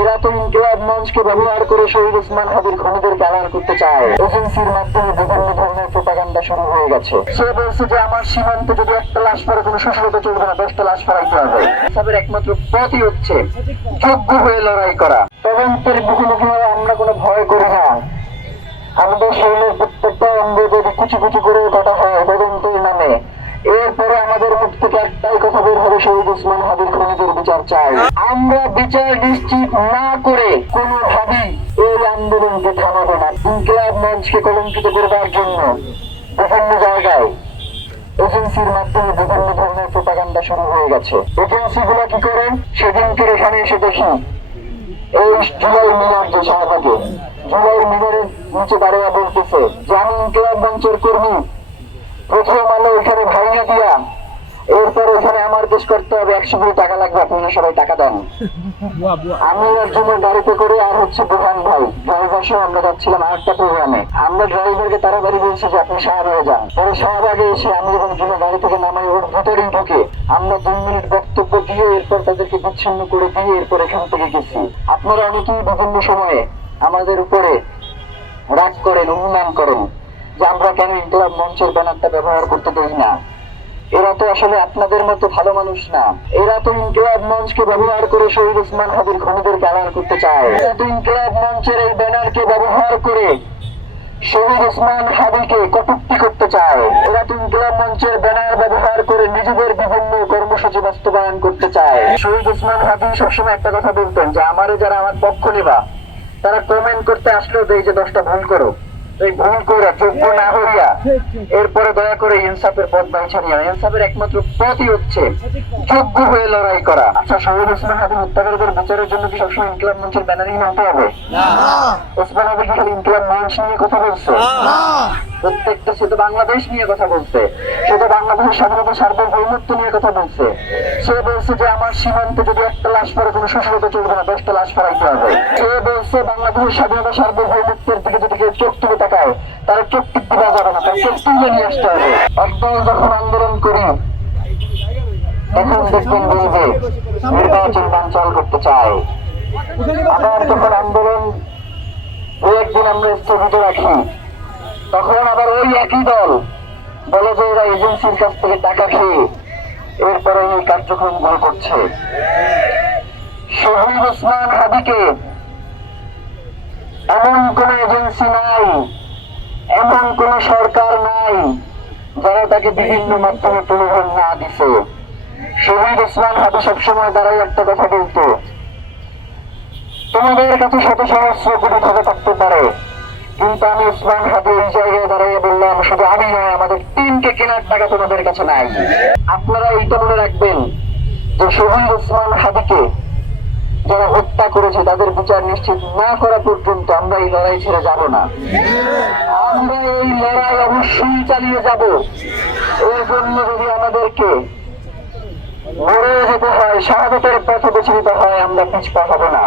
এরা তো ইনকিলাব মঞ্চকে ব্যবহার করে শহীদ ওসমান হাদির খুনিদেরকে আড়াল করতে চায়। এজেন্সির মাধ্যমে বিভিন্ন ধরনের প্রোপাগান্ডা শুরু হয়ে গেছে। সে বলছে যে আমার সীমান্তে যদি একটা লাশ পরে কোনো সুশীলতা চলবে না, 10টা লাশ ফেরাইতে হবে। সবের একমাত্র পথই হচ্ছে যোগ্য হয়ে লড়াই করা। তদন্তের মুখোমুখি হয়ে আমরা কোনো ভয় করি না। আমাদের শরীরের প্রত্যেকটা অঙ্গ যদি কুচি কুচি করে কাটা হয় তদন্তের নামে, এরপরে আমাদের মুখ থেকে একটাই কথা বের হবে, শহীদ ওসমান হাদির খুনিদের বিচার চাই। আমরা বিচার নিশ্চিত না করে কোনোভাবেই এই আন্দোলনকে থামাবো না। ইনকিলাব মঞ্চকে কলঙ্কিত করবার জন্য বিভিন্ন জায়গায় এজেন্সির মাধ্যমে বিভিন্ন ধরনের প্রোপাগান্ডা শুরু হয়ে গেছে। এজেন্সি গুলো কি করে, সেদিনকে এখানে এসে দেখি এই জুলাই মিনার, যে শাহবাগে জুলাই মিনারের নিচে দাঁড়িয়ে বলতেছে যে আমি ইনকিলাব মঞ্চের কর্মী, প্রথম আলো এখানে ভাঙিয়ে দিয়া এরপর ওখানে আমার দেশ করতে হবে, 100 কোটি টাকা লাগবে, আপনারা সবাই টাকা দেন। আমি একজনের গাড়িতে করে আর হচ্ছে প্রধান ভাই ড্রাইভার সহ আমরা যাচ্ছিলাম আরেকটা প্রোগ্রামে। আমরা ড্রাইভারকে তাড়াতাড়ি বলছি যে আপনি শাহবাগে যান। পরে শাহবাগে এসে আমি এবং জন্য গাড়ি থেকে নামাই, ওর ভিতরেই ঢুকে আমরা 2 মিনিট বক্তব্য দিয়ে এরপর তাদেরকে বিচ্ছিন্ন করে দিয়ে এরপর এখান থেকে গেছি। আপনারা অনেকেই বিভিন্ন সময়ে আমাদের উপরে রাগ করেন, অনুমান করেন যে আমরা কেন ইনকিলাব মঞ্চের ব্যানারটা ব্যবহার করতে দেই না। এরা তো আসলে আপনাদের মতো ভালো মানুষ না। এরা তো ইনকিলাব মঞ্চকে ব্যবহার করে শহীদ ওসমান হাদির খুনিদেরকে আড়াল করতে চায়। এরা তো ইনকিলাব মঞ্চের এই ব্যানারকে ব্যবহার করে শহীদ ওসমান হাদিকে কটূক্তি করতে চায়। এরা তো ইনকিলাব মঞ্চের ব্যানার ব্যবহার করে নিজেদের বিভিন্ন কর্মসূচি বাস্তবায়ন করতে চায়। শহীদ ওসমান হাদি সবসময় একটা কথা বলতেন যে আমারে যারা আমার পক্ষ নেবা তারা কমেন্ট করতে আসলেও দেয় যে 10টা ভুল করো, এই ভুল করে যোগ্য না হইয়া এরপরে দয়া করে ইনসাফের পথ বাইছে নিয়া। ইনসাফের একমাত্র পথই হচ্ছে যোগ্য হয়ে লড়াই করা। আচ্ছা, শহীদ ওসমান হাদি হত্যাকারীদের বিচারের জন্য কি সবসময় ইনকিলাব মঞ্চের ব্যানারই মানতে হবে? ওসমান হাদি কি খালি ইনকিলাব মঞ্চ নিয়ে কথা বলছে? প্রত্যেকটা সে তো বাংলাদেশ নিয়ে কথা বলছে, সে তো বাংলাদেশের স্বাধীনতা সার্বভৌমত্ব নিয়ে কথা বলছে। সে বলছে যে আমার সীমান্তে যদি একটা লাশ পরে কোনো সুশীলতা চলবে না, 10টা লাশ ফেরাইতে হবে। সে বলছে বাংলাদেশের স্বাধীনতা সার্বভৌমত্বের দিকে যদি কেউ চোখ তুলে তাকায় তারা চোখ টিপতে দেওয়া যাবে না, তার চোখ তুলে নিয়ে আসতে হবে। একদল যখন আন্দোলন করি তখন দেখবেন বলবে নির্বাচন বানচাল করতে চায়। আবার যখন আন্দোলন দু একদিন আমরা স্থগিত রাখি তখন আবার ওই একই দল বলে যে এরা এজেন্সির কাছ থেকে টাকা খেয়ে এরপরে এই কার্যক্রম গুলো করছে। শহীদ ওসমান হাদিকে এমন কোন এজেন্সি নাই, এমন কোন সরকার নাই যারা তাকে বিভিন্ন মাধ্যমে প্রলোভন না দিছে। শহীদ ওসমান হাদি সবসময় দাঁড়াই একটা কথা বলতো, তোমাদের কাছে শত সহস্র কোটি টাকা থাকতে পারে, কিন্তু আমি ওসমান হাদি এই জায়গায় দাঁড়িয়ে বললাম শুধু আমি নয়, আমাদের টিমকে কেনার টাকা তোমাদের কাছে নাই। আপনারা এইটা মনে রাখবেন যে শহীদ ওসমান হাদিকে যারা হত্যা করেছে তাদের বিচার নিশ্চিত না করা পর্যন্ত আমরা এই লড়াই ছেড়ে যাব না। আমরা এই লড়াই অবশ্যই চালিয়ে যাব। এর জন্য যদি আমাদেরকে মরে যেতে হয়, শাহাদাতের পথে বেছে নিতে হয়, আমরা পিছপা হব না।